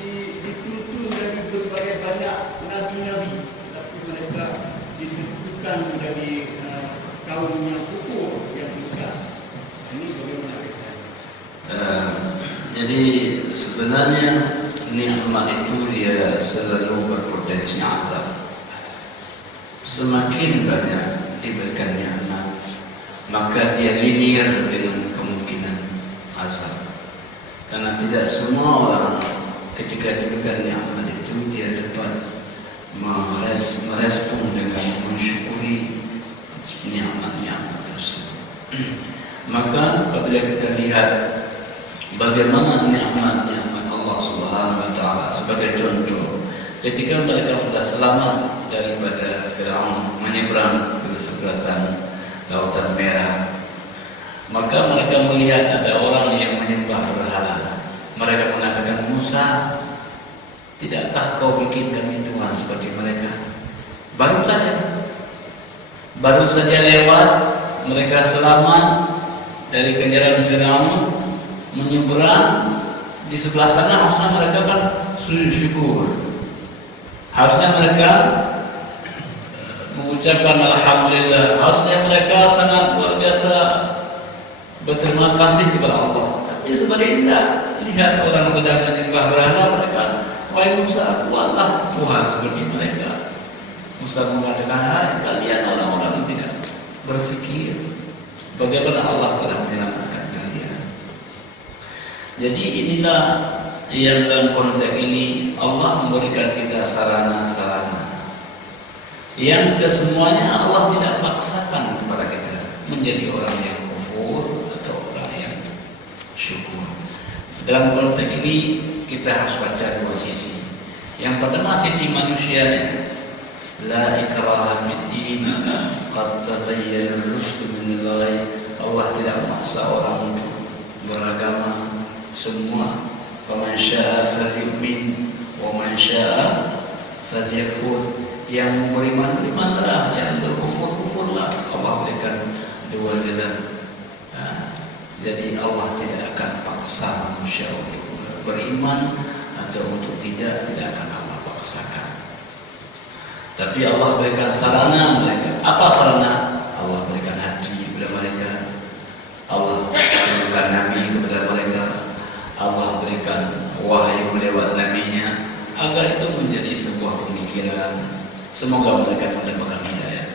dituntun dari berbagai banyak nabi-nabi, tapi mereka ditentukan menjadi kaum yang kufur, yang ingkar. Ini bagaimana kita? Jadi sebenarnya nikmat itu dia selalu berpotensi azab. Semakin banyak diberikan nikmat, maka dia linear dengan kemungkinan azab. Karena tidak semua orang ketika diberikan nikmat itu dia dapat merespon dengan mensyukuri nikmat-nikmat tersebut. Maka apabila kita lihat bagaimana nikmat-nikmat Allah Subhanahu wa taala sebagai contoh, ketika mereka sudah selamat daripada Firaun menyeberang ke sebelatan Lautan Merah, maka mereka melihat ada orang yang menyembah berhala. Mereka mengatakan, Musa, tidakkah kau bikin kami Tuhan seperti mereka? Baru saja lewat, mereka selamat dari kejaran Firaun, menyeberang. Di sebelah sana harusnya mereka kan sujud syukur. Harusnya mereka mengucapkan alhamdulillah. Harusnya mereka sangat luar biasa berterima kasih kepada Allah. Tapi sebenarnya lihat orang sedang menyembah berhala, mereka, wahai Musa, buatlah Tuhan seperti mereka. Musa mengatakan, hai kalian orang-orang yang tidak berfikir bagaimana Allah telah menyelamatkan kalian. Jadi inilah yang dalam konteks ini Allah memberi memberikan kita sarana-sarana yang kesemuanya Allah tidak paksakan kepada kita menjadi orang yang kufur atau orang yang syukur. Dalam konteks ini kita harus baca dua sisi. Yang pertama sisi manusianya, la ikraha fid-din qad tabayyana ar-rusydu minal ghayy. Allah tidak memaksa orang untuk beragama semua. Faman syaa'a falyu'min wa man syaa'a falyakfur. Yang beriman berimanlah, yang berkufur kufurlah. Allah berikan dua jalan. Jadi Allah tidak akan paksa manusia untuk beriman atau untuk tidak akan Allah paksakan. Tapi Allah berikan sarana mereka. Apa sarana? Allah berikan hati kepada mereka. Allah berikan nabi kepada mereka. Allah berikan wahyu lewat nabinya agar itu menjadi sebuah pemikiran. Semoga mereka mendapatkan hidayah.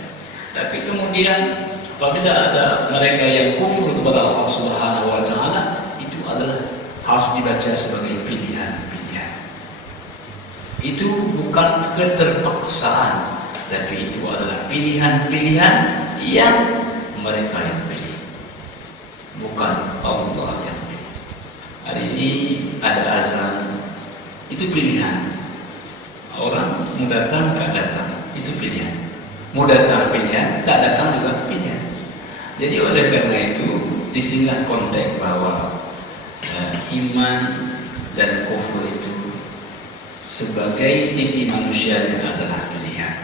Tapi kemudian apabila ada mereka yang kufur kepada Allah Subhanahu wa taala, itu adalah harus dibaca sebagai pilihan-pilihan. Itu bukan keterpaksaan, tapi itu adalah pilihan-pilihan yang mereka yang pilih, bukan Allah yang pilih. Hari ini ada azan, itu pilihan. Orang mau datang tak datang, itu pilihan. Mau datang pilihan, tak datang juga pilihan. Jadi oleh karena itu disinilah konteks bahwa iman dan kufur itu sebagai sisi manusianya adalah pilihan.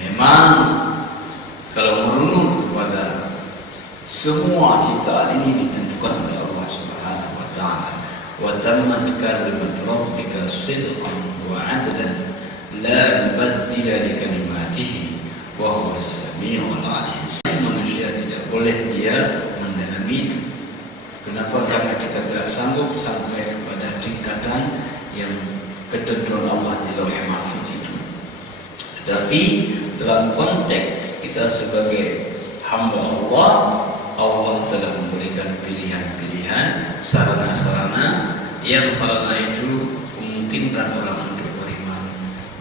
Memang kalau merunut kepada semua ciptaan ini ditentukan oleh Allah Subhanahu wa taala. Wa tammat kalimatu rabbika sidqan wa 'adlan la mubaddila li kalimatihi wa huwas samiul 'alim. Manusia tidak boleh dia mendalami itu. Kenapa? Karena kita tidak sanggup sampai kepada tingkatan yang ketentuan Allah di Lauh Mahfuz itu. Tetapi dalam konteks kita sebagai hamba Allah, Allah telah memberikan pilihan-pilihan, sarana-sarana yang sarana itu memungkinkan orang untuk beriman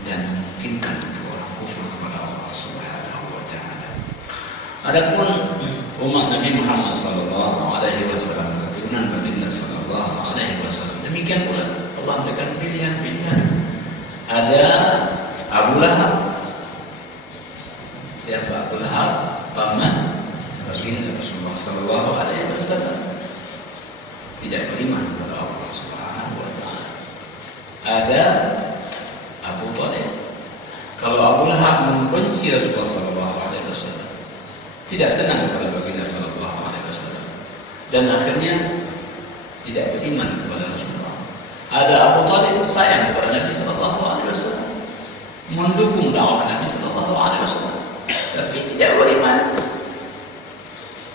dan memungkinkan untuk orang kufur kepada Allah Subhanahu wa taala. Adapun umat Nabi Muhammad sallallahu alaihi wasallam, keturunan baginda sallallahu alaihi wasallam, demikian pula Allah memberikan pilihan-pilihan. Ada Abu Lahab. Siapa Abu Lahab? Paman baginda Rasulullah sallallahu alaihi wasallam, tidak beriman kepada Allah Subhanahu wa taala. Ada Abu Thalib. Kalau Abu Lahab membenci Rasulullah sallallahu alaihi wasallam, tidak senang kepada baginda sallallahu alaihi wasallam, dan akhirnya tidak beriman kepada Rasulullah. Ada Abu Thalib sayang kepada Nabi sallallahu alaihi wasallam, mendukung dakwah Nabi sallallahu alaihi wasallam, tapi tidak beriman.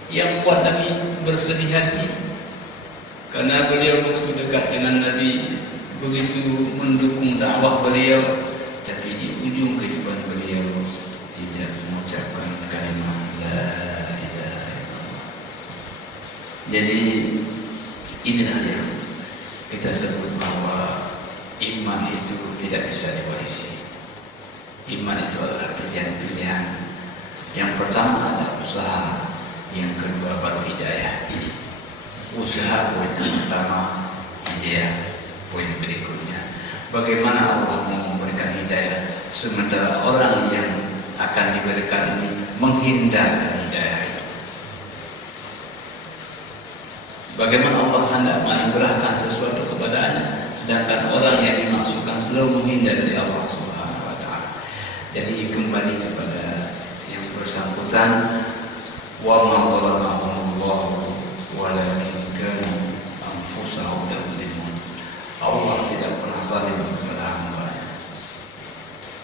Yang buat Nabi bersedih hati karena beliau begitu dekat dengan Nabi, begitu mendukung dakwah beliau, tapi di ujung kehidupan beliau tidak mengucapkan kalimat la ilaha illallah. Jadi inilah yang kita sebut bahwa iman itu tidak bisa diwarisi. Iman itu adalah pilihan-pilihan. Yang pertama ada usaha, yang kedua baru hidayah. Usaha poin yang pertama, hidayah poin berikutnya. Bagaimana Allah mau memberikan hidayah sementara orang yang akan diberikan ini menghindarkan hidayah itu? Bagaimana Allah hendak menganugerahkan sesuatu kepadanya sedangkan orang yang dimaksudkan selalu menghindar dari Allah Subhanahu wa taala? Jadi kembali kepada yang bersangkutan, wa ma zalamahumullahu walakin kanu anfusahum yadhlimun. Allah tidak pernah zalim kepada hamba-Nya,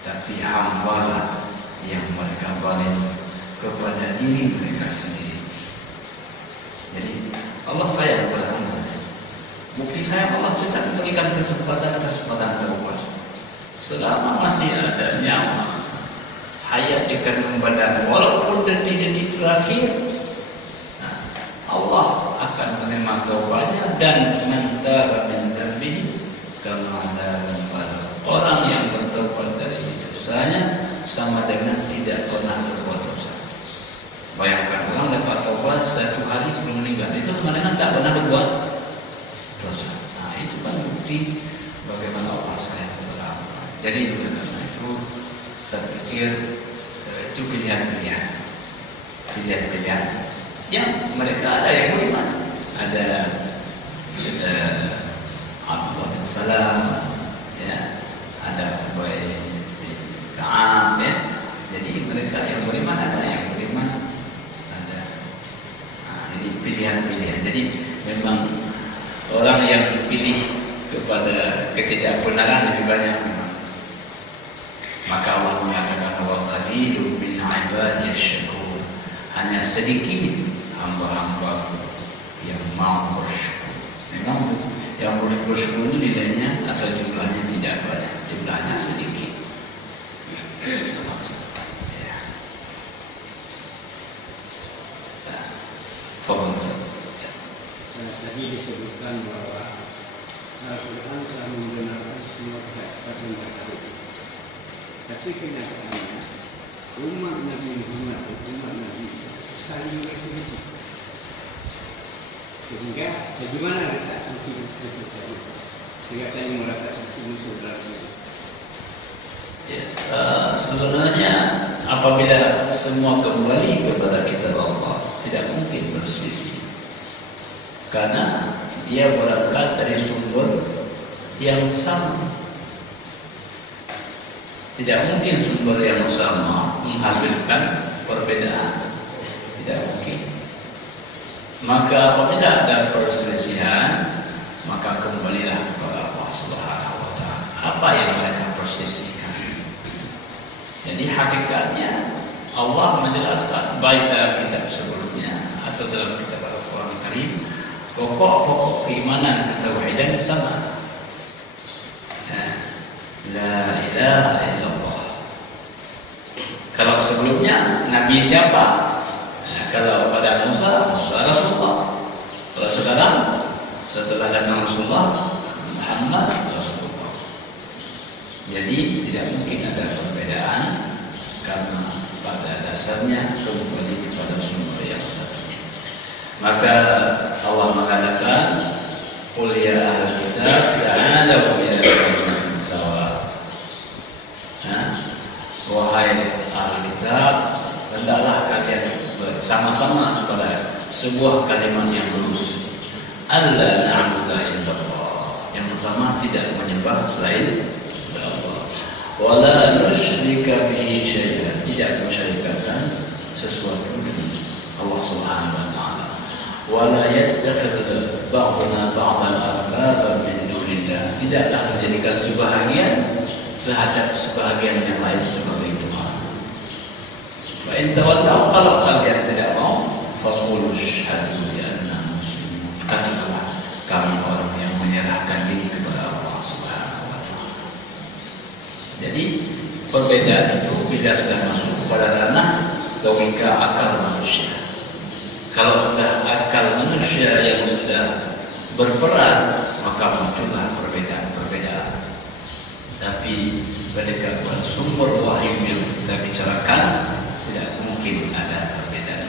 tapi hamba-lah yang mereka zalim kepada diri mereka sendiri. Jadi Allah sayang kepada hamba. Bukti sayang Allah tidak memberikan kesempatan taubat. Selama masih ada nyawa, hayat di kandung badan, walaupun detik-detik terakhir, Allah akan menerima taubatnya dan mentara min dambi kama pada orang tidak pernah berbuat dosa. Bayangkan orang dapat taubat 1 hari sebelum meninggal, itu kemarin tak pernah berbuat dosa. Nah itu kan bukti bagaimana Allah sayang kepada hamba. Jadi karena itu saya pikir itu pilihan-pilihan yang mereka ada yang beriman, ada Abdullah bin Salam, ya, ada Ubay bin Ka'ab, ya. Jadi mereka yang beriman ada yang beriman ada. Nah, ini pilihan-pilihan. Jadi memang orang yang pilih kepada ketidakbenaran lebih banyak. Maka Allah menyatakan wa qalilun min ibadiy syakur. Hanya sedikit hamba-hamba yang mau bersyukur. Memang yang bersyukur itu nilainya atau jumlahnya tidak banyak, jumlahnya sedikit. Ya. Tadi disebutkan bahwa Al-Quran telah membenarkan semua kesaksian yang berkali. Tapi kenyataannya umat Nabi Muhammad dan umat Nabi saling berselisih. Sehingga bagaimana letak musuh-musuh tadi? Sehingga saya merasa musuh berarti. Sebenarnya apabila semua kembali kepada kitab Allah, tidak mungkin berselisih. Karena dia berangkat dari sumber yang sama. Tidak mungkin sumber yang sama menghasilkan perbedaan. Tidak mungkin. Maka apabila ada perselisihan, maka kembalilah kepada Allah Subhanahu wa Ta'ala. Apa yang mereka perselisihkan? Jadi hakikatnya Allah menjelaskan baik dalam kitab sebelumnya atau dalam kitab Al-Quran Karim, pokok-pokok keimanan ketauhidan sama. La ilaha illallah. Kalau sebelumnya Nabi siapa? Kalau pada Musa Rasulullah. Kalau sekarang setelah datang Rasulullah, Muhammad Rasulullah. Jadi tidak mungkin ada perbedaan karena pada dasarnya kembali kepada sumber yang satunya. Maka Allah mengatakan, "Qul ya ahlal kitab ta'alu ila kalimatin sawa." Wahai ahli kitab, hendaklah kalian bersama-sama kepada sebuah kalimat yang lurus. Alla na'budu illallah. Yang pertama, tidak menyembah selain Allah. Wala nusyrika bihi syai'an. Tidak mensyarikatkan sesuatu dengan Allah Subhanahu wa Ta'ala. Wala yattakhidhu ba'duna ba'dan arbaba min dunillah. Tidaklah menjadikan sebahagian terhadap sebahagian yang lain sebagai Tuhan. Wa in tawallaw, kalau kalian tidak mau, faqulu asyhadu bi anna muslimun. Katakanlah kami orang yang menyerahkan diri kepada Allah Subhanahu wa Ta'ala. Jadi perbedaan itu bila sudah masuk kepada ranah logika akal manusia. Kalau sudah akal manusia yang sudah berperan, maka muncullah perbedaan-perbedaan. Tapi ketika sumber wahyu yang kita bicarakan, tidak mungkin ada perbedaan.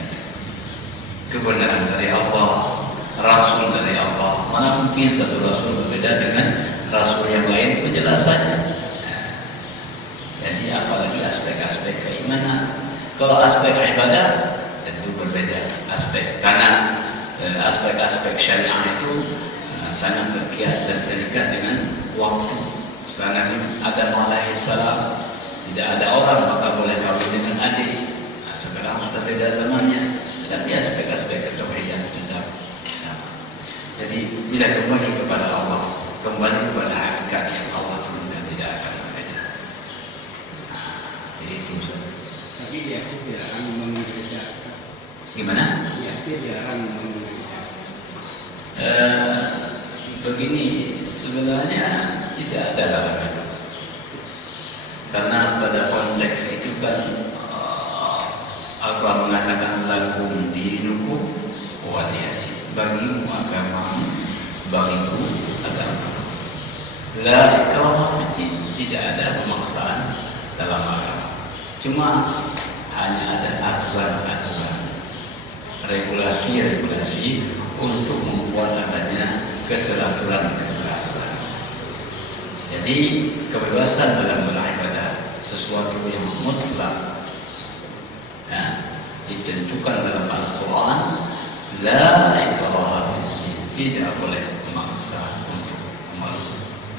Kebenaran dari Allah, Rasul dari Allah. Mana mungkin satu Rasul berbeda dengan Rasul yang lain penjelasannya. Jadi apalagi aspek-aspek keimanan. Kalau aspek ibadah tentu berbeda aspek. Karena aspek-aspek syariah itu sangat terkait dan terikat dengan waktu. Misalnya Adam alaihissalam tidak ada orang maka boleh kawin dengan adik. Nah, sekarang sudah beda zamannya, tapi aspek-aspek ketauhidan tetap sama. Jadi bila kembali kepada Allah, kembali kepada hakikat yang Allah turunkan, tidak akan berbeda. Jadi itu saja. Tapi dia dilarang mengerjakan. Gimana? Dia dilarang mengerjakan. Begini, sebenarnya tidak ada larangan. Karena pada konteks itu kan Al-Quran mengatakan lakum dinukum waliyadin. Bagimu agamamu, bagiku agama. La ikraha fiddin. Tidak ada pemaksaan dalam agama. Cuma aturan-aturan, regulasi-regulasi untuk membuat adanya keteraturan-keteraturan. Jadi kebebasan dalam beribadah sesuatu yang mutlak, ditentukan dalam Al-Quran. La ikraha fiddin, tidak boleh memaksa untuk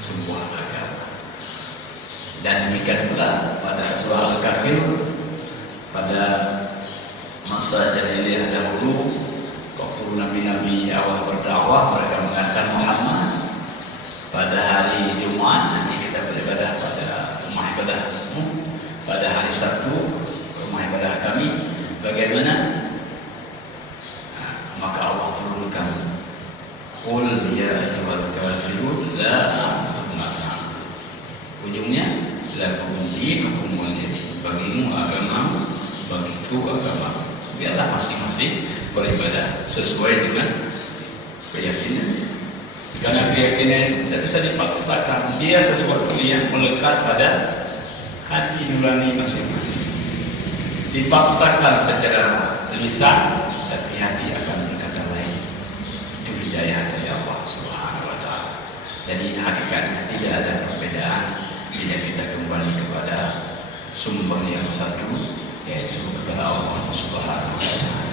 sebuah agama. Dan demikian pula pada surah Al-Kafir, pada masa jahiliyah dahulu, waktu nabi-nabi awal berdakwah, mereka mengatakan Muhammad, pada hari Jumat nanti kita beribadah pada rumah ibadahmu, pada hari Sabtu rumah ibadah kami. Bagaimana? Maka Allah turunkan, qul ya ayyuhal kafirun la a'budu ma ta'budun. Ujungnya lakum dinukum waliyadin, bagimu agama, bagiku agama. Biarlah masing-masing beribadah sesuai dengan keyakinan. Karena keyakinan tidak bisa dipaksakan, dia sesuatu yang melekat pada hati nurani masing-masing. Dipaksakan secara lisan, tapi hati akan berkata lain. Itu hidayah dari Allah Subhanahu wa Ta'ala. Jadi hakikatnya tidak ada perbedaan bila kita kembali kepada sumber yang satu, yaitu kepada Allah Subhanahu wa Ta'ala.